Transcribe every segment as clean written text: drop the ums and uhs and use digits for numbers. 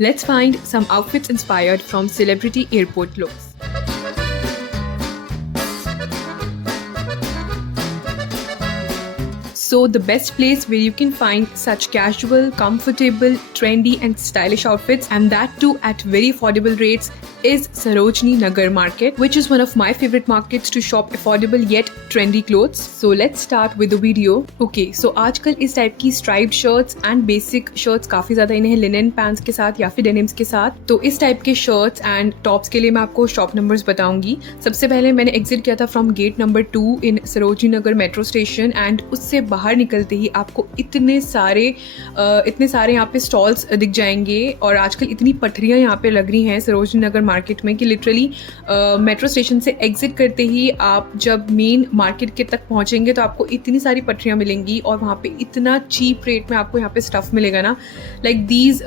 Let's find some outfits inspired from celebrity airport looks. So the best place where you can find such casual, comfortable, trendy and stylish outfits, and that too at very affordable rates, is Sarojini Nagar Market, which is one of my favorite markets to shop affordable yet trendy clothes. So let's start with the video. Okay, so आजकल इस type की striped shirts and basic shirts काफ़ी ज़्यादा इन है linen pants के साथ या फिर डेनिम्स के साथ. तो इस टाइप के shirts and tops के लिए मैं आपको शॉप नंबर्स बताऊंगी. सबसे पहले मैंने एग्जिट किया था from gate number 2 in Sarojini Nagar metro station, and उससे बाहर निकलते ही आपको इतने सारे यहाँ पे स्टॉल्स दिख जाएंगे. और आजकल इतनी पटरियाँ यहाँ पे लग रही हैं सरोजनी नगर मार्केट में कि लिटरली मेट्रो स्टेशन से एग्जिट करते ही आप जब मेन मार्केट के तक पहुँचेंगे तो आपको इतनी सारी पटरियाँ मिलेंगी और वहाँ पे इतना चीप रेट में आपको यहाँ पे स्टफ़ मिलेगा ना. Like these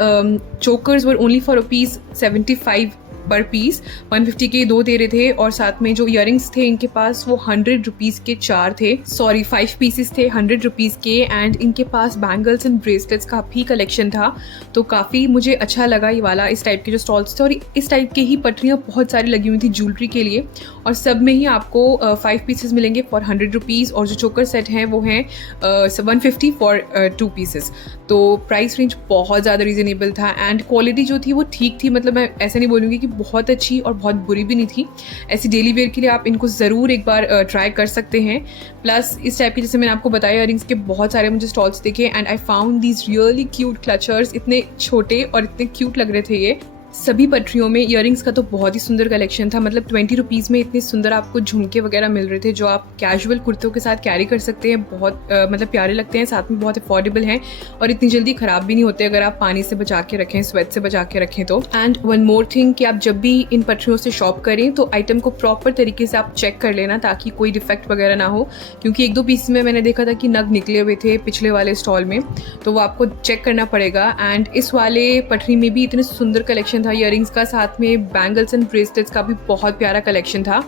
chokers were only for ₹75 पर पीस. 150 के 2 दे रहे थे, और साथ में जो इयरिंग्स थे इनके पास वो ₹100 के 4 थे. 5 पीसेस थे ₹100 के. एंड इनके पास बैंगल्स एंड ब्रेसलेट्स का भी कलेक्शन था, तो काफ़ी मुझे अच्छा लगा ये वाला. इस टाइप के जो स्टॉल्स थे और इस टाइप के ही पटरियाँ बहुत सारी लगी हुई थी ज्वेलरी के लिए, और सब में ही आपको 5 पीसेस मिलेंगे फॉर ₹100. और जो चोकर सेट हैं वो हैं 150 फॉर 2 पीसेस. तो प्राइस रेंज बहुत ज़्यादा रीज़नेबल था, एंड क्वालिटी जो थी वो ठीक थी. मतलब मैं ऐसे नहीं बोलूँगी कि बहुत अच्छी और बहुत बुरी भी नहीं थी. ऐसी डेली वेयर के लिए आप इनको ज़रूर एक बार ट्राई कर सकते हैं. प्लस इस टाइप के, जैसे मैंने आपको बताया, इयरिंग्स के बहुत सारे मुझे स्टॉल्स दिखे, and I found these really cute clutchers. इतने छोटे और इतने क्यूट लग रहे थे ये. सभी पटरियों में इयरिंग्स का तो बहुत ही सुंदर कलेक्शन था. मतलब ₹20 में इतने सुंदर आपको झुमके वगैरह मिल रहे थे जो आप कैजुअल कुर्तों के साथ कैरी कर सकते हैं. बहुत मतलब प्यारे लगते हैं, साथ में बहुत अफोर्डेबल हैं और इतनी जल्दी ख़राब भी नहीं होते अगर आप पानी से बचा के रखें, स्वेट से बचा के रखें तो. एंड वन मोर थिंग कि आप जब भी इन पटरियों से शॉप करें तो आइटम को प्रॉपर तरीके से आप चेक कर लेना ताकि कोई डिफेक्ट वगैरह ना हो, क्योंकि 1-2 पीस में मैंने देखा था कि नग निकले हुए थे पिछले वाले स्टॉल में, तो वो आपको चेक करना पड़ेगा. एंड इस वाले पटरी में भी इतने सुंदर कलेक्शन था इयरिंग्स का, साथ में बैंगल्स एंड ब्रेसलेट्स का भी बहुत प्यारा कलेक्शन था.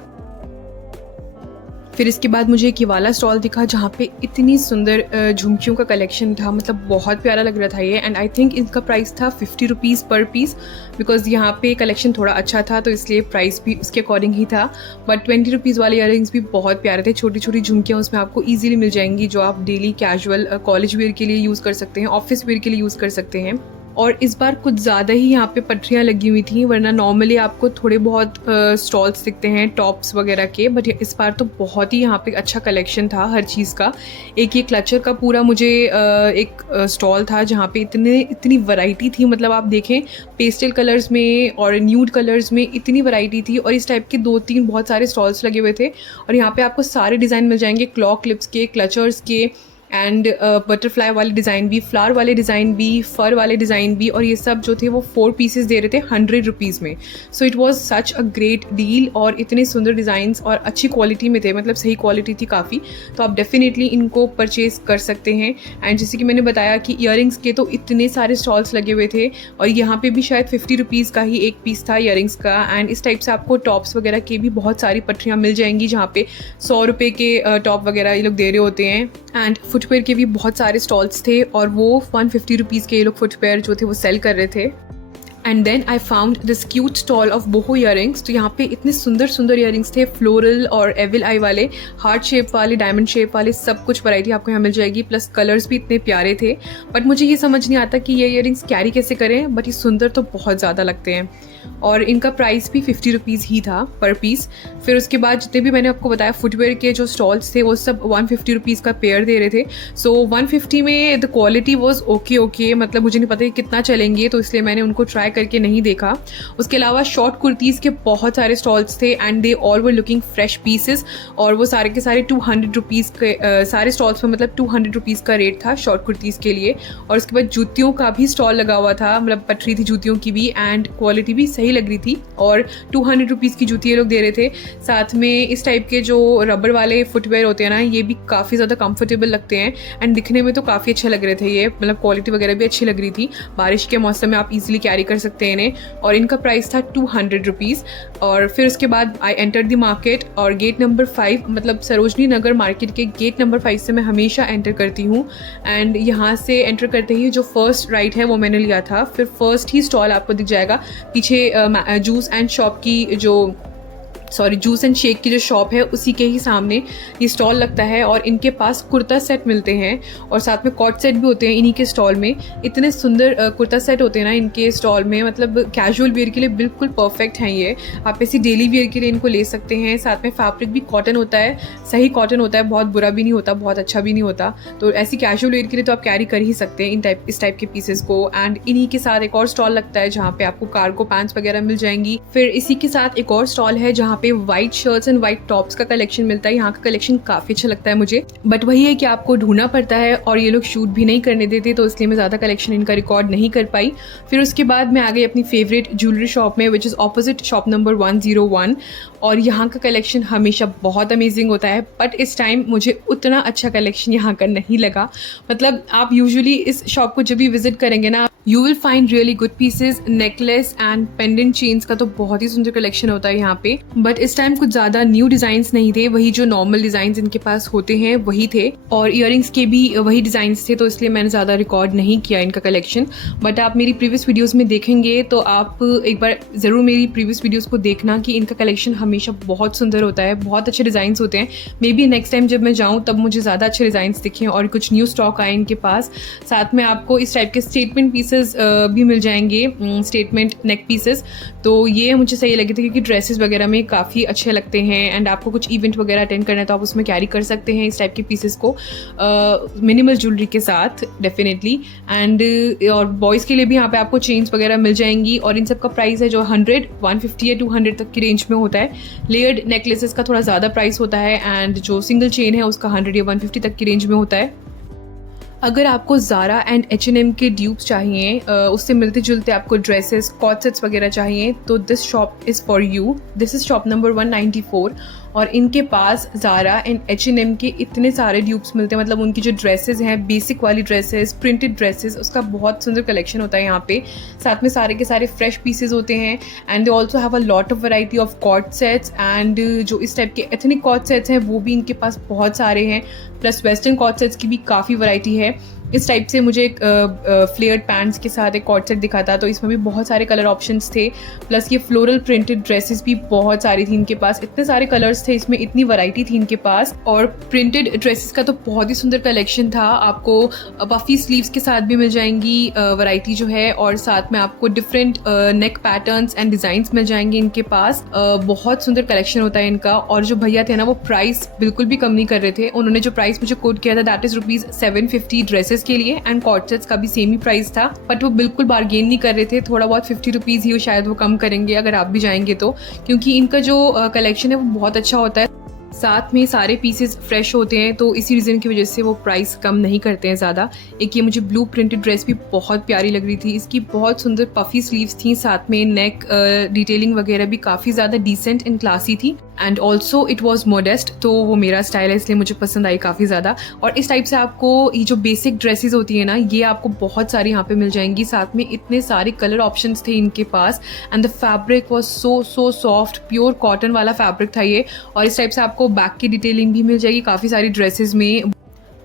फिर इसके बाद मुझे एक ये वाला स्टॉल दिखा जहाँ पे इतनी सुंदर झुमकियों का कलेक्शन था. मतलब बहुत प्यारा लग रहा था ये. एंड आई थिंक इनका प्राइस था ₹50 पर पीस, बिकॉज यहाँ पे कलेक्शन थोड़ा अच्छा था तो इसलिए प्राइस भी उसके अकॉर्डिंग ही था. बट ₹20 वाले इयरिंग्स भी बहुत प्यारे थे. छोटी छोटी झुमकियाँ उसमें आपको ईजिली मिल जाएंगी जो आप डेली कैजुअल कॉलेज वेयर के लिए यूज़ कर सकते हैं, ऑफिस वेयर के लिए यूज़ कर सकते हैं. और इस बार कुछ ज़्यादा ही यहाँ पे पटरियाँ लगी हुई थी, वरना नॉर्मली आपको थोड़े बहुत स्टॉल्स दिखते हैं टॉप्स वगैरह के, बट इस बार तो बहुत ही यहाँ पे अच्छा कलेक्शन था हर चीज़ का. एक ये क्लचर का पूरा मुझे एक स्टॉल था जहाँ पे इतनी वैरायटी थी. मतलब आप देखें पेस्टल कलर्स में और न्यूड कलर्स में इतनी वैरायटी थी, और इस टाइप के 2-3 बहुत सारे स्टॉल्स लगे हुए थे. और यहाँ पे आपको सारे डिज़ाइन मिल जाएंगे, क्लॉक क्लिप्स के, क्लचर्स के, एंड बटरफ्लाई वाले डिज़ाइन भी, फ्लावर वाले डिज़ाइन भी, फर वाले डिज़ाइन भी. और ये सब जो थे वो 4 पीसेस दे रहे थे ₹100 में. So it was such a great deal, और इतने सुंदर डिज़ाइंस और अच्छी क्वालिटी में थे. मतलब सही क्वालिटी थी काफ़ी, तो आप डेफिनेटली इनको परचेज़ कर सकते हैं. एंड जैसे कि मैंने बताया कि इयरिंग्स के तो इतने सारे स्टॉल्स लगे हुए थे, और यहाँ पे भी शायद ₹50 का ही एक पीस था इयरिंग्स का. एंड इस टाइप से आपको टॉप्स वगैरह के भी बहुत सारी पटरियाँ मिल जाएंगी जहाँ पे ₹100 के टॉप वगैरह ये लोग दे रहे होते हैं. एंड फुटवेयर के भी बहुत सारे स्टॉल्स थे, और वो ₹150 के ये लोग फुटवेयर जो थे वो सेल कर रहे थे. And then I found this cute stall of boho earrings. तो यहाँ पे इतने सुंदर सुंदर इयरिंग्स थे, फ्लोरल और एविल आई वाले, हार्ट शेप वाले, डायमंड शेप वाले, सब कुछ वैरायटी आपको यहाँ मिल जाएगी. प्लस कलर्स भी इतने प्यारे थे. बट मुझे ये समझ नहीं आता कि ये इयरिंग्स कैरी कैसे करें, बट ये सुंदर तो बहुत ज़्यादा लगते हैं. और इनका प्राइस भी ₹50 ही था पर पीस. फिर उसके बाद जितने भी मैंने आपको बताया फुटवेयर के जो स्टॉल्स थे वो सब ₹150 का पेयर दे रहे थे. सो 150 में द क्वालिटी वॉज ओके. मतलब मुझे नहीं पता कि कितना चलेंगे, तो इसलिए मैंने उनको ट्राई करके नहीं देखा. उसके अलावा शॉर्ट कुर्तीज़ के बहुत सारे स्टॉल्स थे, and they all were looking fresh pieces. और वो सारे के सारे ₹200 के सारे स्टॉल्स में, मतलब ₹200 का रेट था शॉर्ट कुर्तीज़ के लिए. और उसके बाद जूतियों का भी स्टॉल लगा हुआ था, मतलब पटरी थी जूतियों की भी, एंड क्वालिटी भी सही लग रही थी. और ₹200 की जूती ये लोग दे रहे थे. साथ में इस टाइप के जो रबर वाले फुटवेयर होते हैं ना, ये भी काफ़ी ज़्यादा कंफर्टेबल लगते हैं, एंड दिखने में तो काफ़ी अच्छे लग रहे थे ये. मतलब क्वालिटी वगैरह भी अच्छी लग रही थी. बारिश के मौसम में आप इजीली कैरी कर सकते हैं इन्हें, और इनका प्राइस था 200 रुपीज़। और फिर उसके बाद आई एंटर द मार्केट, और गेट नंबर 5 मतलब सरोजनी नगर मार्केट के गेट नंबर 5 से मैं हमेशा एंटर करती हूँ। एंड यहाँ से एंटर करते ही जो फर्स्ट राइट है वो मैंने लिया था। फिर फर्स्ट ही स्टॉल आपको दिख जाएगा पीछे, जूस एंड शॉप की जूस एंड शेक की जो शॉप है उसी के ही सामने ये स्टॉल लगता है। और इनके पास कुर्ता सेट मिलते हैं और साथ में कॉट सेट भी होते हैं इन्हीं के स्टॉल में। इतने सुंदर कुर्ता सेट होते हैं ना इनके स्टॉल में, मतलब कैजुअल वेयर के लिए बिल्कुल परफेक्ट हैं ये। आप ऐसी डेली वेयर के लिए इनको ले सकते हैं। साथ में फैब्रिक भी कॉटन होता है, सही कॉटन होता है, बहुत बुरा भी नहीं होता, बहुत अच्छा भी नहीं होता। तो ऐसी कैजुअल वेयर के लिए तो आप कैरी कर ही सकते हैं इस टाइप के पीसेस को। एंड इन्हीं के साथ एक और स्टॉल लगता है जहाँ पे आपको कार्गो पैंट्स वगैरह मिल जाएंगी। फिर इसी के साथ एक और स्टॉल है जहाँ पे white shirts and white tops का कलेक्शन मिलता है। यहाँ का कलेक्शन काफी अच्छा लगता है मुझे, बट वही है कि आपको ढूंढना पड़ता है और ये लोग शूट भी नहीं करने देते, तो इसलिए मैं ज्यादा कलेक्शन इनका रिकॉर्ड नहीं कर पाई। फिर उसके बाद मैं आ गई अपनी फेवरेट ज्वेलरी शॉप में, which is opposite shop number 101। और यहाँ का कलेक्शन हमेशा बहुत अमेजिंग होता है, बट इस टाइम मुझे उतना अच्छा कलेक्शन यहाँ का नहीं लगा। मतलब आप यूजुअली इस शॉप को जब भी विजिट करेंगे ना, you will find really good pieces, necklace and pendant chains का तो बहुत ही सुंदर कलेक्शन होता है यहाँ पे। बट इस टाइम कुछ ज्यादा न्यू डिजाइन्स नहीं थे, वही जो नॉर्मल डिजाइन्स इनके पास होते हैं वही थे, और इयररिंग्स के भी वही डिजाइन्स थे, तो इसलिए मैंने ज्यादा रिकॉर्ड नहीं किया इनका कलेक्शन। बट आप मेरी प्रीवियस वीडियोस में देखेंगे तो आप एक बार जरूर मेरी प्रीवियस वीडियोस को देखना कि इनका कलेक्शन हमेशा बहुत सुंदर होता है, बहुत अच्छे डिजाइन्स होते हैं। मे बी नेक्स्ट टाइम जब मैं जाऊँ तब मुझे ज्यादा अच्छे डिजाइन्स दिखें और कुछ न्यू स्टॉक आए इनके पास। साथ में आपको इस टाइप के स्टेटमेंट पीसेस भी मिल जाएंगे, स्टेटमेंट नेक पीसेस, तो ये मुझे सही लगे थे क्योंकि ड्रेसेस वगैरह में काफ़ी अच्छे लगते हैं। एंड आपको कुछ इवेंट वगैरह अटेंड करना है तो आप उसमें कैरी कर सकते हैं इस टाइप के पीसेस को मिनिमल ज्वेलरी के साथ डेफिनेटली। एंड और बॉयज़ के लिए भी यहाँ पे आपको चेन्स वगैरह मिल जाएंगी, और इन सब का प्राइस है जो 100, 150 या 200 तक की रेंज में होता है। लेयर्ड नेकलेसेस का थोड़ा ज़्यादा प्राइस होता है, एंड जो सिंगल चेन है उसका 100 या 150 तक की रेंज में होता है। अगर आपको ज़ारा एंड H&M के ड्यूप्स चाहिए, उससे मिलते जुलते आपको ड्रेसेस, कॉट सेट्स वगैरह चाहिए, तो this shop is for you. This is shop number 194, और इनके पास ज़ारा एंड H&M के इतने सारे ड्यूप्स मिलते हैं। मतलब उनकी जो ड्रेसेस हैं, बेसिक वाली ड्रेसेस, प्रिंटेड ड्रेसेस, उसका बहुत सुंदर कलेक्शन होता है यहाँ पे। साथ में सारे के सारे फ्रेश पीसेस होते हैं, and they also have a lot of variety of cot sets. And जो इस टाइप के एथनिक कॉट सेट्स हैं वो भी इनके पास बहुत सारे हैं, प्लस वेस्टर्न कॉट सेट्स की भी काफ़ी वैरायटी है। इस टाइप से मुझे एक फ्लेयर्ड पैंट्स के साथ एक कॉट सेट दिखा था, तो इसमें भी बहुत सारे कलर ऑप्शंस थे। प्लस ये फ्लोरल प्रिंटेड ड्रेसेस भी बहुत सारी थी इनके पास, इतने सारे कलर्स थे इसमें, इतनी वैरायटी थी इनके पास। और प्रिंटेड ड्रेसेस का तो बहुत ही सुंदर कलेक्शन था। आपको पफी स्लीव्स के साथ भी मिल जाएंगी वैरायटी जो है, और साथ में आपको different neck patterns and designs मिल जाएंगे इनके पास। बहुत सुंदर कलेक्शन होता है इनका। और जो भैया थे ना, वो प्राइस बिल्कुल भी कम नहीं कर रहे थे। उन्होंने जो प्राइस मुझे कोट किया था दैट इज ₹750 ड्रेसेस के लिए, एंड कॉट सेट्स का भी सेम ही प्राइस था, बट वो बिल्कुल बार्गेन नहीं कर रहे थे। थोड़ा बहुत ₹50 ही शायद वो कम करेंगे अगर आप भी जाएंगे तो, क्योंकि इनका जो कलेक्शन है वो बहुत अच्छा होता है। साथ में सारे पीसेस फ्रेश होते हैं, तो इसी रीज़न की वजह से वो प्राइस कम नहीं करते हैं ज़्यादा। एक ये मुझे ब्लू प्रिंटेड ड्रेस भी बहुत प्यारी लग रही थी, इसकी बहुत सुंदर पफी स्लीव्स थी, साथ में नेक डिटेलिंग वगैरह भी काफ़ी ज़्यादा डिसेंट एंड क्लासी थी, and also it was modest, तो वो मेरा स्टाइल है इसलिए मुझे पसंद आई काफ़ी ज़्यादा। और इस टाइप से आपको ये जो बेसिक ड्रेसेस होती है ना, ये आपको बहुत सारी यहाँ पे मिल जाएंगी। साथ में इतने सारे कलर ऑप्शंस थे इनके पास, and the fabric was so soft, pure cotton वाला फैब्रिक था ये। और इस टाइप से आपको बैक की डिटेलिंग भी मिल जाएगी काफ़ी सारी ड्रेसेस में,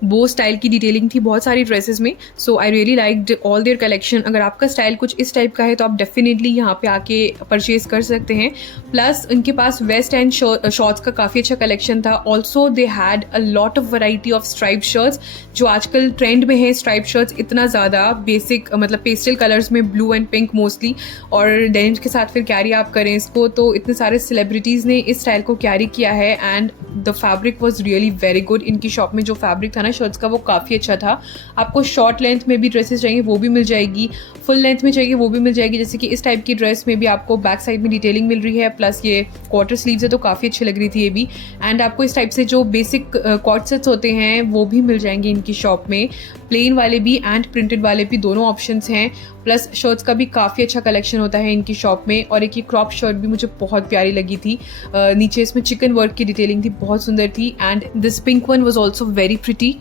बो स्टाइल की डिटेलिंग थी बहुत सारी ड्रेसेस में। So I really liked all their collection. अगर आपका स्टाइल कुछ इस टाइप का है तो आप डेफिनेटली यहाँ पे आके परचेज कर सकते हैं। प्लस उनके पास वेस्ट एंड शॉर्ट्स का काफ़ी अच्छा कलेक्शन था। Also they had a lot of variety of stripe shirts, जो आजकल ट्रेंड में है स्ट्राइप शर्ट्स इतना ज़्यादा बेसिक, मतलब पेस्टल कलर्स में, ब्लू एंड पिंक मोस्टली, और डेनिम्स के साथ फिर कैरी आप करें इसको, तो इतने सारे सेलिब्रिटीज़ ने इस स्टाइल को कैरी किया है, and the fabric was really very good. इनकी शॉप में जो फैब्रिक था ना शर्ट्स का, वो काफ़ी अच्छा था। आपको शॉर्ट लेंथ में भी ड्रेसेस चाहिए वो भी मिल जाएगी, फुल लेंथ में चाहिए वो भी मिल जाएगी। जैसे कि इस टाइप की ड्रेस में भी आपको बैक साइड में डिटेलिंग मिल रही है, प्लस ये क्वार्टर स्लीव्स है तो काफ़ी अच्छी लग रही थी ये भी। एंड आपको इस टाइप से जो बेसिक कॉट सेट्स होते हैं वो भी मिल जाएंगे इनकी शॉप में, प्लेन वाले भी एंड प्रिंटेड वाले भी, दोनों ऑप्शंस हैं। प्लस शर्ट्स का भी काफ़ी अच्छा कलेक्शन होता है इनकी शॉप में। और एक ये क्रॉप शर्ट भी मुझे बहुत प्यारी लगी थी, नीचे इसमें चिकन वर्क की डिटेलिंग थी, बहुत सुंदर थी, and this pink one was also very pretty.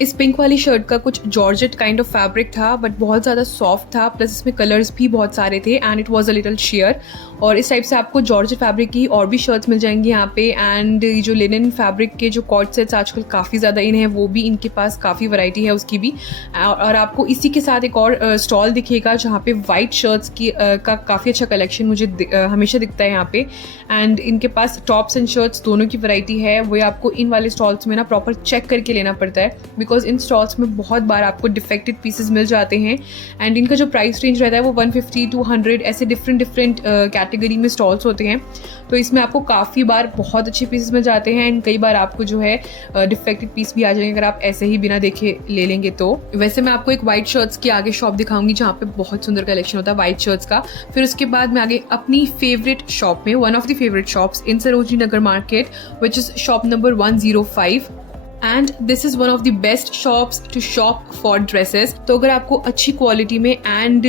इस पिंक वाली शर्ट का कुछ जॉर्जेट काइंड ऑफ फैब्रिक था बट बहुत ज़्यादा सॉफ्ट था, प्लस इसमें कलर्स भी बहुत सारे थे and it was a little share. और इस टाइप से आपको जॉर्जेट फैब्रिक की और भी शर्ट्स मिल जाएंगी यहाँ पे। एंड जो लिनन फैब्रिक के जो कॉर्ड सेट्स आजकल काफ़ी ज़्यादा इन है, वो भी इनके पास काफ़ी वैरायटी है उसकी भी। और आपको इसी के साथ एक और स्टॉल दिखेगा जहाँ पे वाइट शर्ट्स की का काफ़ी अच्छा कलेक्शन मुझे हमेशा दिखता है यहाँ पे। एंड इनके पास टॉप्स एंड शर्ट्स दोनों की वैरायटी है, वो आपको इन वाले स्टॉल्स में ना प्रॉपर चेक करके लेना पड़ता है, बिकॉज इन स्टॉल्स में बहुत बार आपको डिफेक्टेड पीसेस मिल जाते हैं। एंड इनका जो प्राइस रेंज रहता है वो 150 to 100 ऐसे डिफरेंट कैटेगरी में स्टॉल्स होते हैं। तो इसमें आपको काफ़ी बार बहुत अच्छे पीसेस मिल जाते हैं एंड कई बार आपको जो है डिफेक्टेड पीस भी आ जाएंगे अगर आप ऐसे ही बिना देखे ले लेंगे तो। वैसे मैं आपको एक वाइट शर्ट्स की आगे शॉप दिखाऊंगी जहाँ पे बहुत सुंदर कलेक्शन होता है वाइट शर्ट्स का। फिर उसके बाद मैं आगे अपनी फेवरेट शॉप में, one of the favourite shops in Sarojini Nagar market, which is shop number 105। And this is one of the best shops to shop for dresses. तो अगर आपको अच्छी क्वालिटी में एंड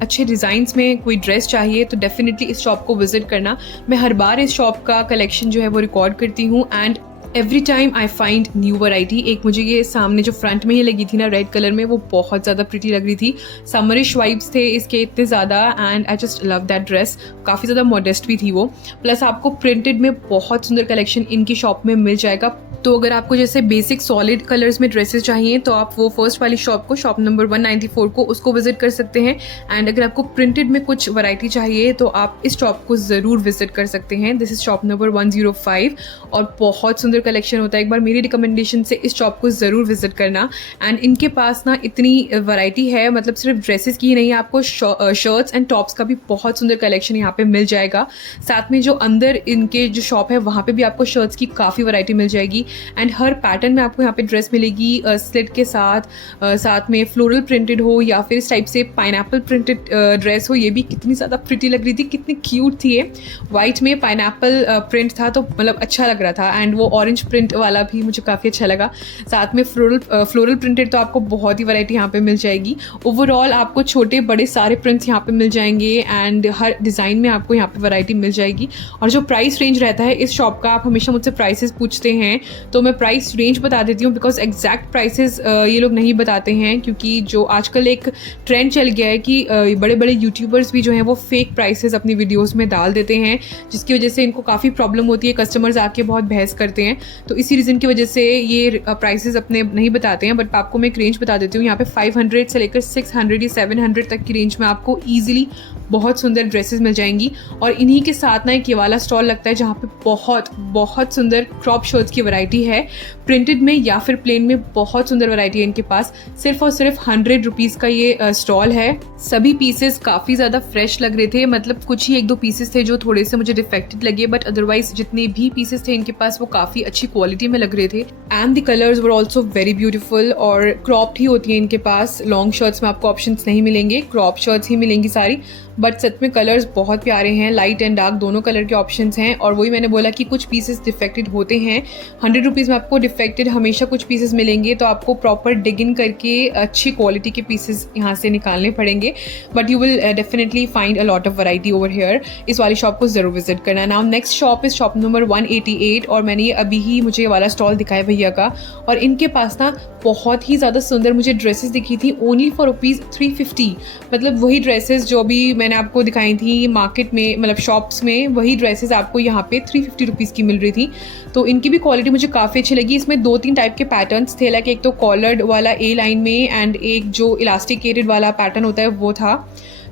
अच्छे डिज़ाइंस में कोई ड्रेस चाहिए तो डेफिनेटली इस शॉप को विजिट करना। मैं हर बार इस शॉप का कलेक्शन जो है वो रिकॉर्ड करती हूँ and every time I find new variety. एक मुझे ये सामने जो फ्रंट में ही लगी थी ना रेड कलर में, वो बहुत ज़्यादा प्रिटी लग रही थी। समरिश वाइब्स थे इसके इतने ज़्यादा and I just love that dress. काफ़ी ज़्यादा मॉडेस्ट भी थी वो। प्लस आपको प्रिंटेड में बहुत सुंदर कलेक्शन इनकी शॉप में मिल जाएगा। तो अगर आपको जैसे बेसिक सॉलिड कलर्स में ड्रेसेस चाहिए तो आप वो फर्स्ट वाली शॉप को, शॉप नंबर 194 को, उसको विजिट कर सकते हैं। एंड अगर आपको प्रिंटेड में कुछ वैरायटी चाहिए तो आप इस शॉप को ज़रूर विजिट कर सकते हैं। दिस इज़ शॉप नंबर 105 और बहुत सुंदर कलेक्शन होता है। एक बार मेरी रिकमेंडेशन से इस शॉप को ज़रूर विजिट करना। एंड इनके पास ना इतनी वैरायटी है, मतलब सिर्फ ड्रेसेस की ही नहीं, आपको शर्ट्स एंड टॉप्स का भी बहुत सुंदर कलेक्शन यहाँ पे मिल जाएगा। साथ में जो अंदर इनके जो शॉप है वहाँ पे भी आपको शर्ट्स की काफ़ी वैरायटी मिल जाएगी। एंड हर पैटर्न में आपको यहाँ पे ड्रेस मिलेगी स्लिट के साथ, साथ में फ्लोरल प्रिंटेड हो या फिर इस टाइप से पाइनएप्पल प्रिंटेड ड्रेस हो। ये भी कितनी ज़्यादा प्रिटी लग रही थी, कितनी क्यूट थी ये। वाइट में पाइनएप्पल प्रिंट था तो मतलब अच्छा लग रहा था। एंड वो ऑरेंज प्रिंट वाला भी मुझे काफ़ी अच्छा लगा। साथ में फ्लोरल प्रिंटेड तो आपको बहुत ही वैरायटी यहाँ पे मिल जाएगी। ओवरऑल आपको छोटे बड़े सारे प्रिंट्स यहाँ पे मिल जाएंगे एंड हर डिज़ाइन में आपको यहाँ पे वैरायटी मिल जाएगी। और जो प्राइस रेंज रहता है इस शॉप का, आप हमेशा मुझसे प्राइसेस पूछते हैं तो मैं प्राइस रेंज बता देती हूँ, बिकॉज एग्जैक्ट प्राइसेस ये लोग नहीं बताते हैं, क्योंकि जो आजकल एक ट्रेंड चल गया है कि बड़े बड़े यूट्यूबर्स भी जो हैं वो फेक प्राइसेस अपनी वीडियोस में डाल देते हैं, जिसकी वजह से इनको काफ़ी प्रॉब्लम होती है। कस्टमर्स आके बहुत बहस करते हैं, तो इसी रीज़न की वजह से ये प्राइसेस अपने नहीं बताते हैं। बट आपको मैं एक रेंज बता देती हूँ। यहाँ पे 500 से लेकर 600 या 700 तक की रेंज में आपको ईजिली बहुत सुंदर ड्रेसेस मिल जाएंगी। और इन्हीं के साथ ना एक ये वाला स्टॉल लगता है जहाँ पे बहुत सुंदर क्रॉप शर्ट्स की वैरायटी है, प्रिंटेड में या फिर प्लेन में। बहुत सुंदर वैरायटी है इनके पास। सिर्फ और सिर्फ 100 रुपीज़ का ये स्टॉल है। सभी पीसेस काफ़ी ज़्यादा फ्रेश लग रहे थे, मतलब कुछ ही एक दो पीसेस थे जो थोड़े से मुझे डिफेक्टेड लगे, बट अदरवाइज जितने भी पीसेस थे इनके पास वो काफ़ी अच्छी क्वालिटी में लग रहे थे। And the colours were also very beautiful. और क्रॉप्ड ही होती है इनके पास, लॉन्ग शर्ट्स में आपको ऑप्शंस नहीं मिलेंगे, क्रॉप शर्ट्स ही मिलेंगी सारी। बट सच में कलर्स बहुत प्यारे हैं, लाइट एंड डार्क दोनों कलर के ऑप्शंस हैं। और वही मैंने बोला कि कुछ पीसेस डिफेक्टेड होते हैं। 100 रुपीज़ में आपको डिफेक्टेड हमेशा कुछ पीसेस मिलेंगे, तो आपको प्रॉपर डिग इन करके अच्छी क्वालिटी के पीसेस यहाँ से निकालने पड़ेंगे। But you will definitely find a lot of variety over here. इस वाली शॉप को ज़रूर विजिट करना। Now next shop is shop number 188 और मैंने ये अभी ही मुझे वाला स्टॉल दिखाया भैया का। और इनके पास ना बहुत ही ज़्यादा सुंदर मुझे ड्रेसेस दिखी थी ओनली फॉर ₹350। मतलब वही ड्रेसेस जो भी मैंने आपको दिखाई थी मार्केट में, मतलब शॉप्स में, वही ड्रेसेस आपको यहाँ पे 350 रुपीज़ की मिल रही थी। तो इनकी भी क्वालिटी मुझे काफ़ी अच्छी लगी। इसमें 2-3 टाइप के पैटर्न्स थे, लाइक एक तो कॉलर्ड वाला ए लाइन में एंड एक जो इलास्टिकेटेड वाला पैटर्न होता है वो था।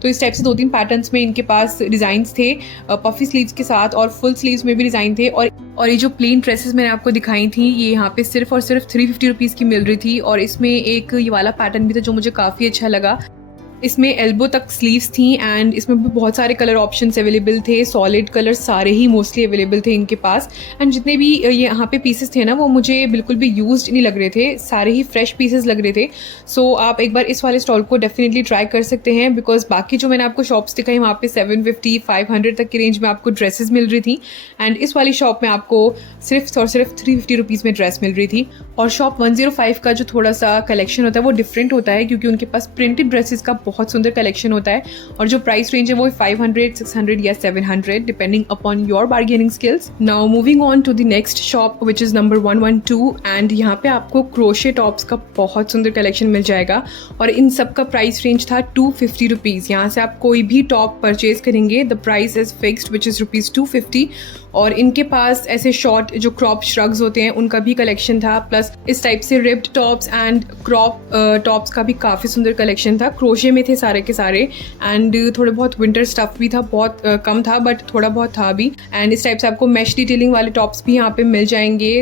तो इस टाइप से 2-3 पैटर्न्स में इनके पास डिज़ाइंस थे, पफी स्लीव्स के साथ और फुल स्लीव्स में भी डिज़ाइन थे। और ये जो प्लेन ड्रेसेस मैंने आपको दिखाई थी ये यहाँ पे सिर्फ और सिर्फ 350 रुपीज़ की मिल रही थी। और इसमें एक ये वाला पैटर्न भी था जो मुझे काफ़ी अच्छा लगा। इसमें एल्बो तक स्लीव्स थी एंड इसमें भी बहुत सारे कलर ऑप्शंस अवेलेबल थे। सॉलिड कलर सारे ही मोस्टली अवेलेबल थे इनके पास। एंड जितने भी ये यहाँ पे पीसेस थे ना वो मुझे बिल्कुल भी यूज्ड नहीं लग रहे थे, सारे ही फ्रेश पीसेस लग रहे थे। सो आप एक बार इस वाले स्टॉल को डेफिनेटली ट्राई कर सकते हैं, बिकॉज बाकी जो मैंने आपको शॉप्स दिखाई वहाँ पे 750-500 तक की रेंज में आपको ड्रेसेस मिल रही थी। एंड इस वाली शॉप में आपको सिर्फ और सिर्फ 350 रुपीज़ में ड्रेस मिल रही थी। और शॉप 105 का जो थोड़ा सा कलेक्शन होता है वो डिफरेंट होता है, क्योंकि उनके पास प्रिंटेड ड्रेसेस का बहुत सुंदर कलेक्शन होता है और जो प्राइस रेंज है वो 500, 600 या 700 depending upon your bargaining skills. Now moving on to the next shop which is number 112 and यहाँ पे आपको क्रोशे टॉप्स का बहुत सुंदर कलेक्शन मिल जाएगा और इन सब का प्राइस रेंज था 250 रुपीज़। यहाँ से आप कोई भी टॉप परचेज करेंगे the price is fixed which is ₹250 और इनके पास ऐसे शॉर्ट जो क्रॉप श्रग्स होते हैं उनका भी कलेक्शन था, प्लस इस टाइप से ripped tops and crop tops का भी काफ़ी सुंदर कलेक्शन था। क्रोशे में थे सारे के सारे एंड थोड़े बहुत विंटर स्टफ भी था, बहुत कम था बट थोड़ा बहुत था भी। एंड इस टाइप से आपको मैश डिटेलिंग वाले टॉप्स भी यहाँ पे मिल जाएंगे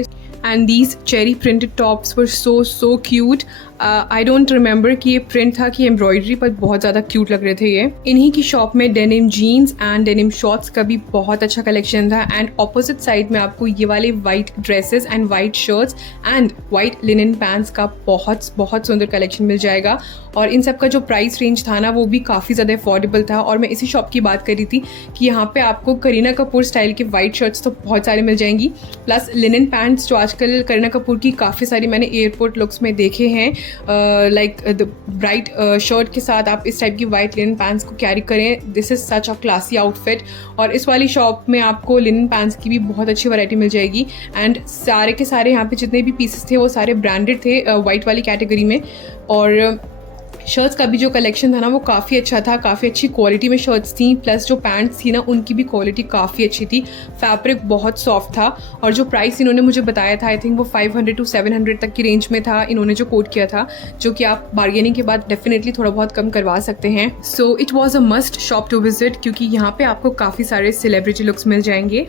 and these cherry printed tops were so cute. I don't remember कि ये प्रिंट था कि एम्ब्रॉयडरी, पर बहुत ज़्यादा क्यूट लग रहे थे ये। इन्हीं की शॉप में denim jeans and denim shorts का भी बहुत अच्छा कलेक्शन था एंड ऑपोजिट साइड में आपको ये वाले white dresses and white shirts and white linen pants का बहुत सुंदर कलेक्शन मिल जाएगा। और इन सब का जो प्राइस रेंज था ना वो भी काफ़ी ज़्यादा अफोर्डेबल था। और मैं इसी शॉप की बात कर रही थी कि यहाँ पे आपको करीना कपूर स्टाइल के वाइट शर्ट्स तो बहुत सारे मिल जाएंगी, प्लस लिनन पैंट्स जो आजकल करीना कपूर की काफ़ी सारी मैंने एयरपोर्ट लुक्स में देखे हैं, लाइक द ब्राइट शर्ट के साथ आप इस टाइप की वाइट लिनन पैंट्स को कैरी करें, this is such a classy outfit. और इस वाली शॉप में आपको लिनन पैंट्स की भी बहुत अच्छी वैरायटी मिल जाएगी एंड सारे के सारे यहाँ पे जितने भी पीसेस थे वो सारे ब्रांडेड थे वाइट वाली कैटेगरी में। और शर्ट्स का भी जो कलेक्शन था ना वो काफ़ी अच्छा था, काफ़ी अच्छी क्वालिटी में शर्ट्स थी, प्लस जो पैंट्स थी ना उनकी भी क्वालिटी काफ़ी अच्छी थी, फैब्रिक बहुत सॉफ्ट था। और जो प्राइस इन्होंने मुझे बताया था आई थिंक वो 500 to 700 तक की रेंज में था, इन्होंने जो कोट किया था, जो कि आप बार्गेनिंग के बाद डेफिनेटली थोड़ा बहुत कम करवा सकते हैं। So it was a must shop to visit क्योंकि यहाँ पे आपको काफ़ी सारे सेलिब्रिटी लुक्स मिल जाएंगे।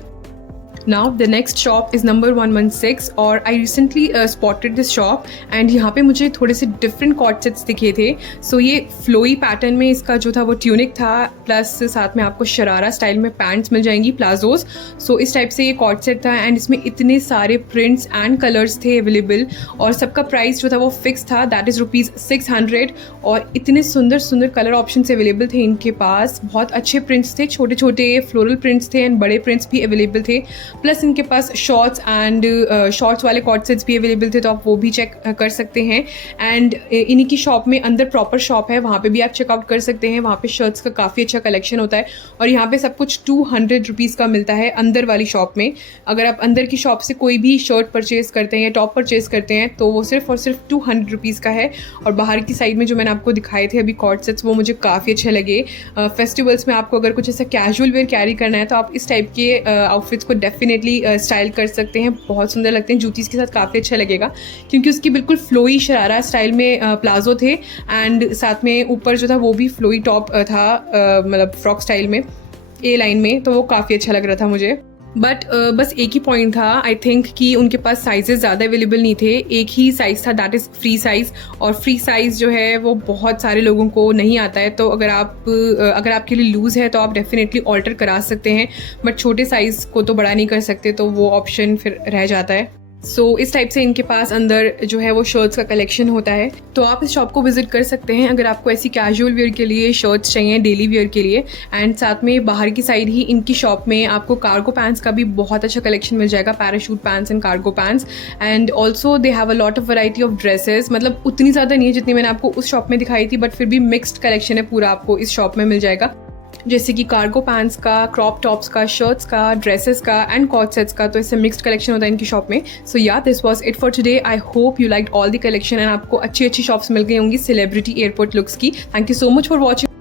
Now the next shop is number 116 और I recently spotted this shop and यहाँ पे मुझे थोड़े से different कॉर्ड सेट्स दिखे थे। सो ये फ्लोई पैटर्न में इसका जो था वो ट्यूनिक था, प्लस साथ में आपको शरारा स्टाइल में पैंट्स मिल जाएंगी, प्लाजोज। सो इस टाइप से ये कॉर्ड सेट था एंड इसमें इतने सारे प्रिंट्स एंड कलर्स थे अवेलेबल और सबका प्राइस जो था वो फिक्स था, दैट इज़ ₹600। और इतने सुंदर सुंदर कलर ऑप्शन अवेलेबल थे इनके पास, बहुत अच्छे प्रिंट्स थे, छोटे छोटे फ्लोरल प्रिंट्स थे एंड बड़े प्रिंट्स भी अवेलेबल थे, प्लस इनके पास शॉर्ट्स एंड शॉर्ट्स वाले कॉर्ड सेट्स भी अवेलेबल थे, तो आप वो भी चेक कर सकते हैं। एंड इन्हीं की शॉप में अंदर प्रॉपर शॉप है, वहाँ पे भी आप चेकआउट कर सकते हैं, वहाँ पे शर्ट्स का काफ़ी अच्छा कलेक्शन होता है और यहाँ पे सब कुछ 200 रुपीज़ का मिलता है अंदर वाली शॉप में। अगर आप अंदर की शॉप से कोई भी शर्ट परचेज़ करते हैं या टॉप परचेज़ करते हैं तो वो सिर्फ और सिर्फ 200 रुपीज़ का है। और बाहर की साइड में जो मैंने आपको दिखाए थे अभी कॉर्ड सेट्स वो मुझे काफ़ी अच्छे लगे। फेस्टिवल्स में आपको अगर कुछ ऐसा कैजुअल वेयर कैरी करना है तो आप इस टाइप के आउटफिट्स को डेफिनेटली स्टाइल कर सकते हैं, बहुत सुंदर लगते हैं, जूतीज़ के साथ काफ़ी अच्छा लगेगा क्योंकि उसकी बिल्कुल फ्लोई शरारा स्टाइल में प्लाजो थे एंड साथ में ऊपर जो था वो भी फ्लोई टॉप था, मतलब फ्रॉक स्टाइल में ए लाइन में, तो वो काफ़ी अच्छा लग रहा था मुझे। बट बस एक ही पॉइंट था आई थिंक कि उनके पास साइजेस ज़्यादा अवेलेबल नहीं थे, एक ही साइज़ था दैट इज़ फ्री साइज़, और फ्री साइज़ जो है वो बहुत सारे लोगों को नहीं आता है, तो अगर आपके लिए लूज़ है तो आप डेफिनेटली ऑल्टर करा सकते हैं, बट छोटे साइज़ को तो बड़ा नहीं कर सकते, तो वो ऑप्शन फिर रह जाता है। सो इस टाइप से इनके पास अंदर जो है वो शर्ट्स का कलेक्शन होता है, तो आप इस शॉप को विजिट कर सकते हैं अगर आपको ऐसी कैजुअल वेयर के लिए शर्ट्स चाहिए, डेली वेयर के लिए। एंड साथ में बाहर की साइड ही इनकी शॉप में आपको कार्गो पैंट्स का भी बहुत अच्छा कलेक्शन मिल जाएगा, parachute pants and cargo pants. And also they have a lot of variety of dresses, मतलब उतनी ज़्यादा नहीं है जितनी मैंने आपको उस शॉप में दिखाई थी, बट फिर भी मिक्सड कलेक्शन है पूरा आपको इस शॉप में मिल जाएगा, जैसे कि कार्गो पैंट्स का, क्रॉप टॉप्स का, शर्ट्स का, ड्रेसेस का एंड कॉर्ड सेट्स का, तो इससे मिक्स्ड कलेक्शन होता है इनकी शॉप में। सो या this was it for today, I hope you liked all the collection and आपको अच्छी अच्छी शॉप्स मिल गई होंगी सेलिब्रिटी एयरपोर्ट लुक्स की। Thank you so much for watching.